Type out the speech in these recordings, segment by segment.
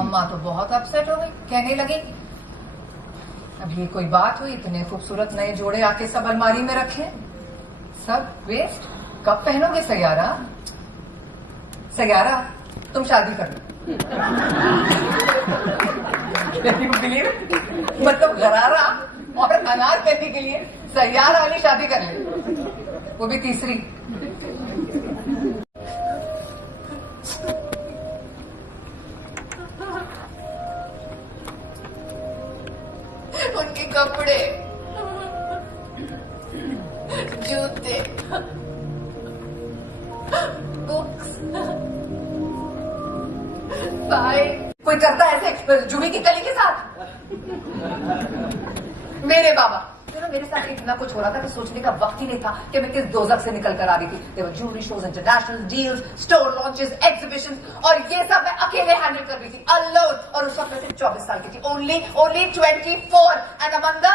अम्मा तो बहुत अपसेट हो गई, कहने लगी अब ये कोई बात हुई, इतने खूबसूरत नए जोड़े आके सब अलमारी में रखे, सब वेस्ट, कब पहनोगे सयारा? सयारा तुम शादी कर लो। मतलब गरारा और अनार करने के लिए सयारा वाली शादी कर ले, वो भी तीसरी। उनके कपड़े, जूते, बुक्स, फाइल, कोई करता है ऐसे जूही की कली के साथ? मेरे बाबा मेरे साथ इतना कुछ हो रहा था कि सोचने का वक्त ही नहीं था कि मैं किस दोजख से निकल कर आ रही थी। देवर jewellery shows, international deals, store launches, exhibition, और ये सब मैं अकेले हैंडल कर रही थी, अलोन। और उस वक्त मैं सिर्फ 24 साल की थी, ओनली 24, and among the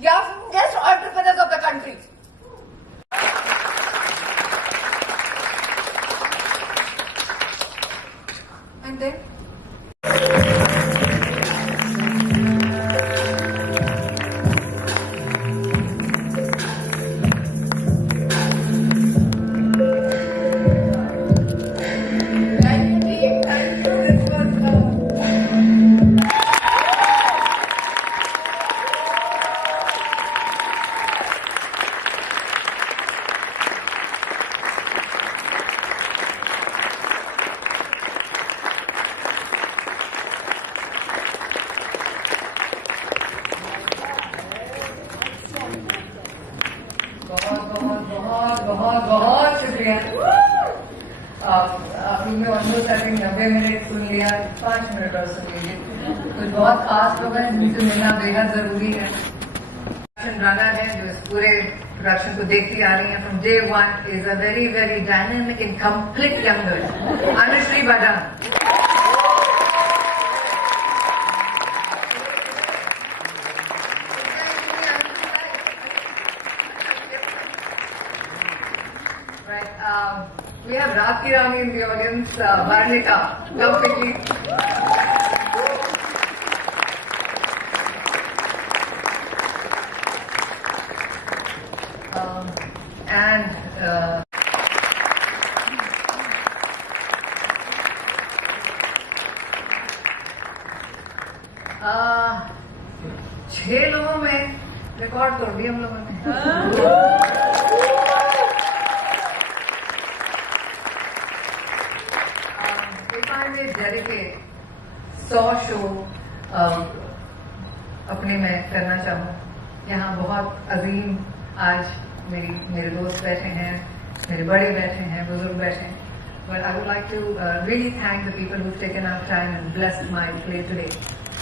youngest entrepreneurs of the country. And then बहुत शुक्रिया। आपने ऑलमोस्ट आई थिंक 90 मिनट सुन लिया, 5 मिनट और सुन लीजिए। कुछ बहुत खास लोग हैं जिनसे मिलना बेहद जरूरी है। राना है जो इस पूरे प्रोडक्शन को देखती आ रही है from day 1, is a very very dynamic and complete young girl, Anushree Bajan. We have Rakhi Rani in the audience, Varnika, come quickly. And 6 लोगों में रिकॉर्ड तोड़ दिया हम लोगों ने। डेडिकेट 100 शो अपने में करना चाहूँ। यहाँ बहुत अजीम आज मेरे दोस्त बैठे हैं, मेरे बड़े बैठे हैं, बुजुर्ग बैठे हैं। But I would like to really thank the people who've taken out time and blessed my play today.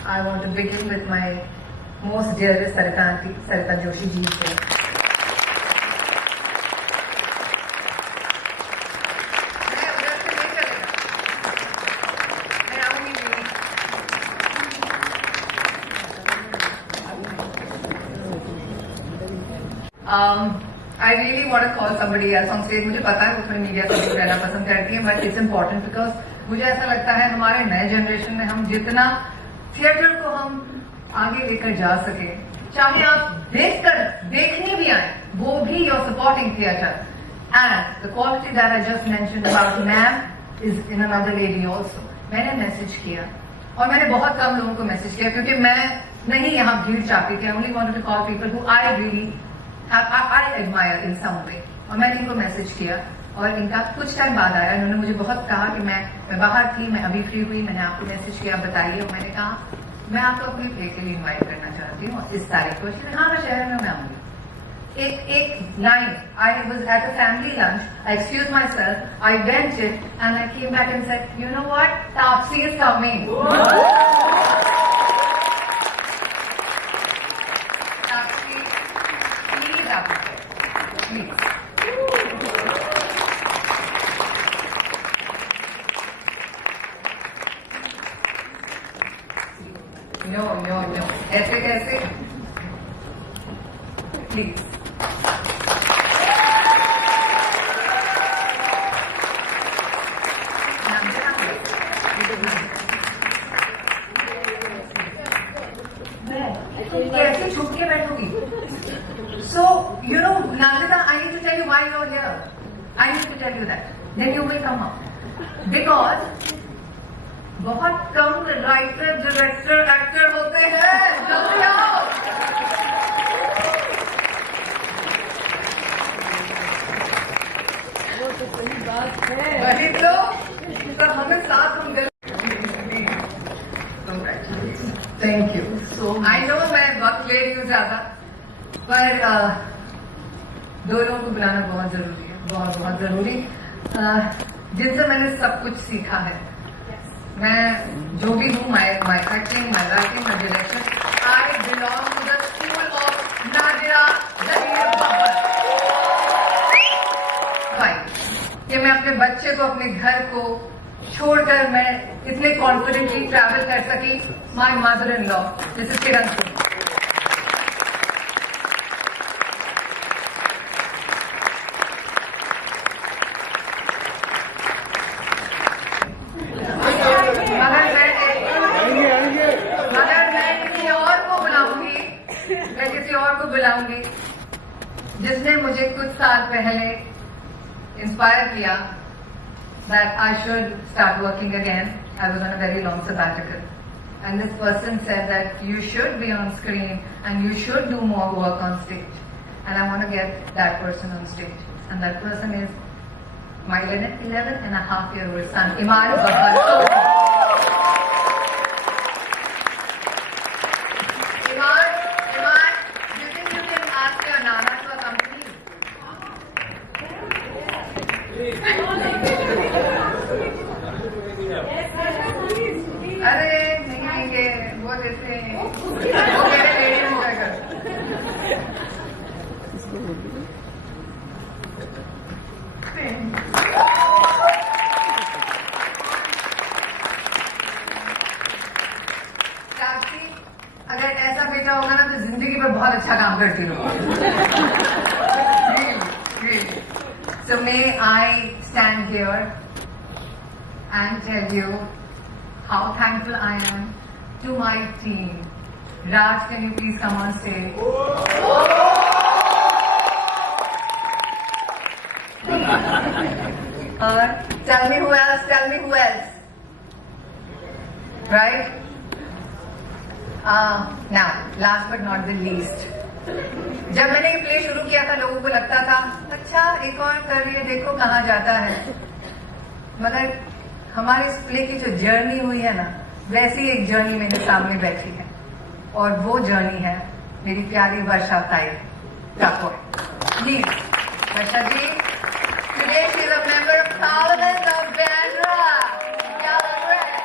I want to begin with my most dearest Sarita Joshi ji से। I really want to call somebody else on stage. मुझे पता है वो थोड़ी मीडिया से दूर रहना पसंद करती है, बट इट्स इम्पोर्टेंट बिकॉज मुझे ऐसा लगता है हमारे नए जनरेशन में हम जितना थिएटर को हम आगे लेकर जा सके, चाहे आप देखने भी आए, वो भी your supporting theatre and the quality that I just mentioned about ma'am is in another lady also. मैंने मैसेज किया और मैंने बहुत कम लोगों को मैसेज किया क्योंकि मैं नहीं यहाँ भीड़ चाहती थी। I only wanted to call people who I really I admire in some way। और मैंने इनको मैसेज किया और इनका कुछ टाइम बाद आया। इन्होंने मुझे बहुत कहा कि मैं बाहर थी, मैं अभी फ्री हुई, मैंने आपको मैसेज किया, बताइए। और मैंने कहा मैं आपको अपनी प्ले के लिए इन्वाइट करना चाहती हूँ इस तारीख को। हाँ, मैं शहर में मैं आऊंगी। एक line, I was at a family lunch, I excuse myself, I went it and I came back and said you know what, Taapsee is coming. No ऐसे कैसे, प्लीज। कैसे छुप के बैठोगी? So, you know, Nandita, I need to tell you why you're here. I need to tell you that. Then you will come up. Because बहुत कम writer, director, actor होते हैं. जल्दी आओ. वो तो सही बात है. वही तो हमें साथ हम गए. Thank you. So I know मैं वक्त ले रही हूँ ज्यादा, पर दो लोगों को बुलाना बहुत जरूरी है, बहुत बहुत जरूरी, जिनसे मैंने सब कुछ सीखा है. मैं जो भी हूँ, my acting, my writing, my direction, I belong to the school of Nadira Zaheer Babbar. कि मैं अपने बच्चे को, अपने घर को छोड़कर मैं इतने कॉन्फिडेंटली ट्रैवल कर सकी. My mother in law, this is Kiran Singh. बुलाऊंगी जिसने मुझे कुछ साल पहले इंस्पायर किया that I should start working again. I was on a very long sabbatical, and this person said that you should be on screen and you should do more work on stage, and I want to get that person on stage, and that person is my 11.5-year-old son, Iman Babbar. अरे नहीं, ये वो जैसे वो मेरे लेडी हो जाएगा. अगर ऐसा बेटा होगा ना तो जिंदगी में बहुत अच्छा काम करती रहूँ. So may I stand here and tell you how thankful I am to my team. Raj, can you please come on stage? Tell me who else, tell me who else. Right? Now, last but not the least. जब मैंने ये प्ले शुरू किया था, लोगों को लगता था अच्छा एक और कर रही है, देखो कहाँ जाता है. मगर हमारे इस प्ले की जो जर्नी हुई है ना, वैसी एक जर्नी मेरे सामने बैठी है, और वो जर्नी है मेरी प्यारी Varsha Tai Thakur. Please Varsha ji, today she is a member of parliament of Bandra. क्या लग रहा है?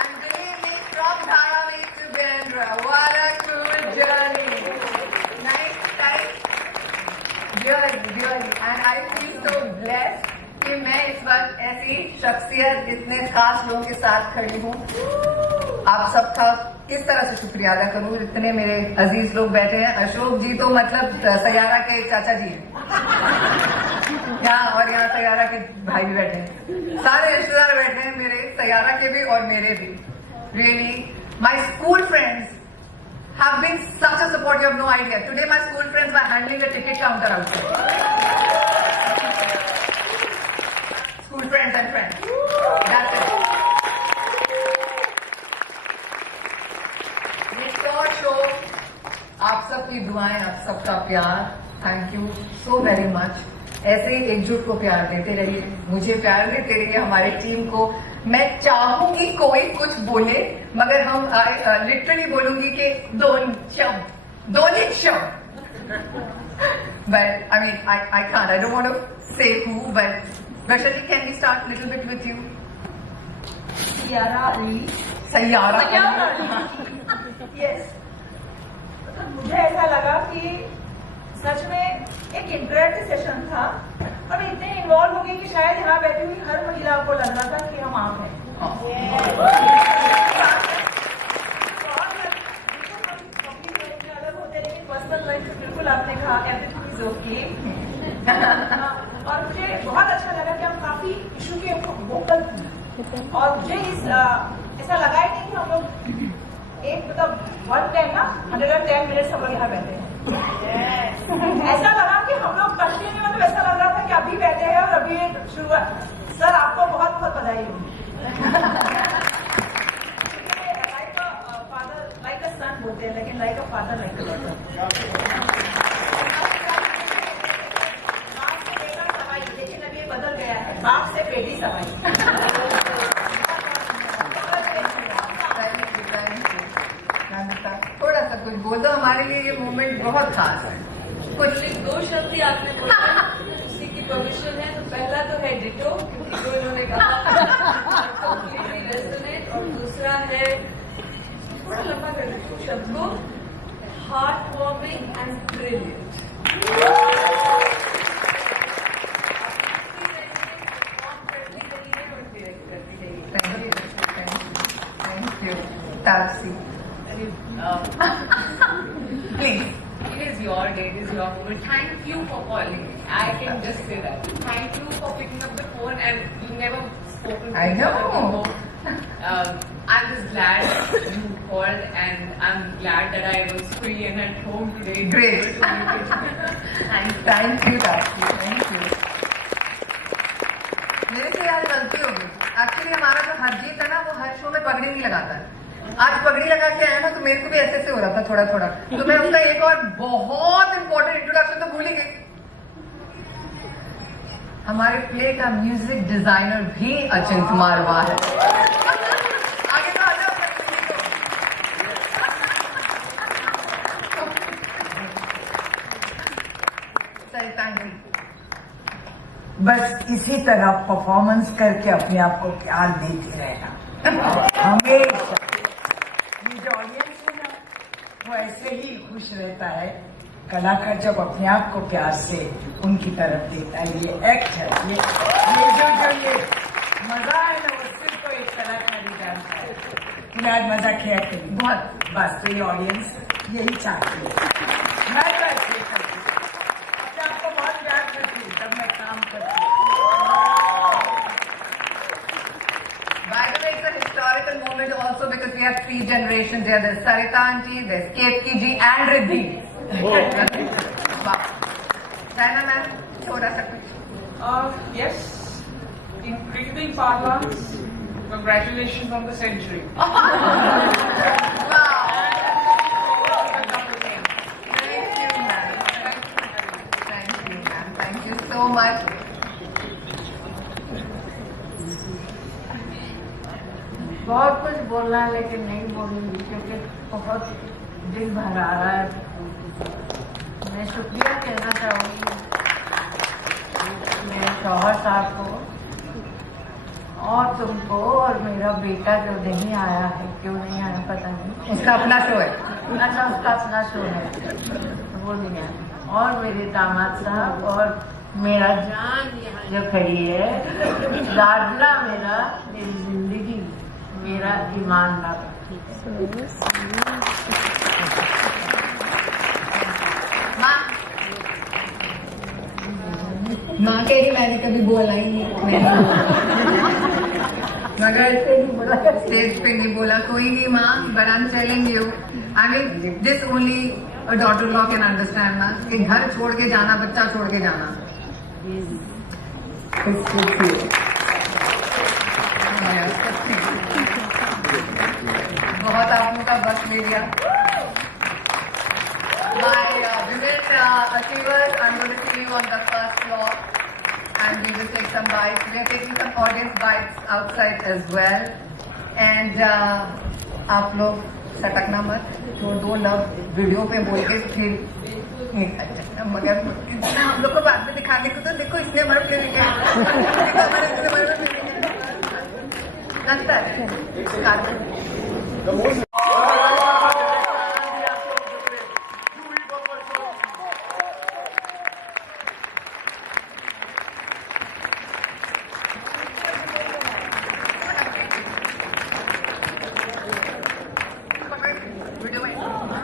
And believe me, from Dharavi to Bandra, what a cool journey. Nice, right? Really, really, and I feel so blessed कि मैं इस वक्त ऐसी शख्सियत, इतने खास लोगों के साथ खड़ी हूँ. आप सबका किस तरह से शुक्रिया अदा करूँ? इतने मेरे अजीज लोग बैठे हैं. अशोक जी तो मतलब सयारा के चाचा जी हैं यहाँ, और यहाँ सयारा के भाई भी बैठे हैं. सारे रिश्तेदार बैठे हैं मेरे, सयारा के भी और मेरे भी. Really, my school friends have been such a support, you have no idea. Today my school friends were handling a ticket counter outside. School friends and friends. That's it. This short show, आप सबकी दुआएं, आप सबका प्यार, thank you so very much. ऐसे ही एकजुट को प्यार देते रहिए, मुझे प्यार देते रहिए, हमारी टीम को. मैं चाहूंगी कोई कुछ बोले, मगर हम लिटरली बोलूंगी कि दोनों शब्द. But I mean, I can't. I don't want to say who, but Varshati, can we start a little bit with you? Sayyara Ali. Yes. मुझे ऐसा लगा कि सच में एक इंटरेक्टिव सेशन था, और इतने इन्वॉल्व हो गए कि शायद यहाँ बैठी हुई हर महिला को लग रहा था कि हम आप हैं. अलग होते, लेकिन पर्सनल लाइफ से बिल्कुल आपने कहा एवरीथिंग इज ओके. और मुझे बहुत अच्छा लगा कि हम काफी इशू के वोकल और मुझे ऐसा लगा ही नहीं कि हम लोग एक मतलब 110 ना 110 मिनट्स हम लोग यहाँ बैठे हैं। ऐसा लगा कि हम लोग कंटिन्यू, मतलब ऐसा लग रहा था कि अभी बैठे हैं और अभी शुरुआत। सर आपको बहुत बहुत बधाई होगी। लाइक अ सन बोलते हैं, लेकिन like a father like a daughter. बाप से बेटा सवाई, लेकिन अब ये बदल गया है, बाप से बेटी सवाई। थोड़ा सा कुछ बोल दो, हमारे लिए ये मोमेंट बहुत खास है। कुछ दो शब्द ही आपने बोला, उसी की परमिशन है। तो पहला तो है डिटो, क्योंकि जो इन्होंने कहा completely resonate, और दूसरा है थोड़ा लंबा कर दो शब्द को, heart warming and brilliant. Thank you Taapsee, please. It is your day, it is your moment. Thank you for calling. I can just say that. Thank you for picking up the phone, and you never spoken to I each other know. before. I'm just glad you called, and I'm glad that I was free and at home today. Great. Thank you Taapsee, thank you. मेरे से यार गलती हो गई। एक्चुअली हमारा जो हरजीत है ना, वो हर शो में पगड़ी नहीं लगाता है। आज पगड़ी लगा के आया ना, तो मेरे को भी ऐसे ऐसे हो रहा था थोड़ा थोड़ा। तो मैं उसका एक और बहुत इंपॉर्टेंट इंट्रोडक्शन तो भूल ही गई। हमारे प्ले का म्यूजिक डिजाइनर भी अचिंत मारवा है। आगे तो आ जाओ। सरिता जी, बस इसी तरह परफॉर्मेंस करके अपने आप को प्यार देते रहना हमेशा। ये जो ऑडियंस है ना, वो ऐसे ही खुश रहता है। कलाकार जब अपने आप को प्यार से उनकी तरफ देता है, ये एक्ट है। ये मजा है ना, वो सिर्फ तो एक कलाकार ही जानता है। मैंने आज मजा किया करी बहुत, बस तो ये ऑडियंस यही चाहती है। मैं तो ऐसे ही करती हूँ, अपने आप को बहुत प्यार करती हूँ जब मैं काम करती हूँ। By the way, it's a historical moment also because we have 3 generations here. There's Sarita Aunty, there's Ketki ji and Riddhi. Wow. Diana ma'am, थोड़ा सा कुछ। Yes, in cricketing parlance, congratulations on the century. Wow. Thank you ma'am. Thank you ma'am. Thank you so much. बहुत कुछ बोलना है, लेकिन नहीं बोलूंगी क्योंकि बहुत दिल भर आ रहा है। मैं शुक्रिया कहना चाहूँगी मेरे शौहर साहब को और तुमको, और मेरा बेटा जो नहीं आया है, क्यों नहीं आया पता नहीं, उसका अपना शो है। अच्छा उसका अपना शो है, वो नहीं आया। और मेरे दामाद साहब और मेरा जान यहाँ जो खड़ी है, लाडला मेरा, मेरी जिंदगी, मेरा ईमानदार। माँ कह रही मैंने कभी बोला ही नहीं, मगर स्टेज पे नहीं बोला। कोई नहीं माँ, but I am telling you, I mean this only a daughter law can understand ना, कि घर छोड़ के जाना, बच्चा छोड़ के जाना। बहुत आप लोगों का वक्त ले लिया। My women achievers, I'm going to see you on the first floor, and we will take some bites. We are taking some audience bites outside as well. And आप लोग सटकना मत, जो 2 लव वीडियो पे बोल के फिर मगर हम लोग को बाद में दिखाने को तो देखो, इसने हमारे प्ले लगता है।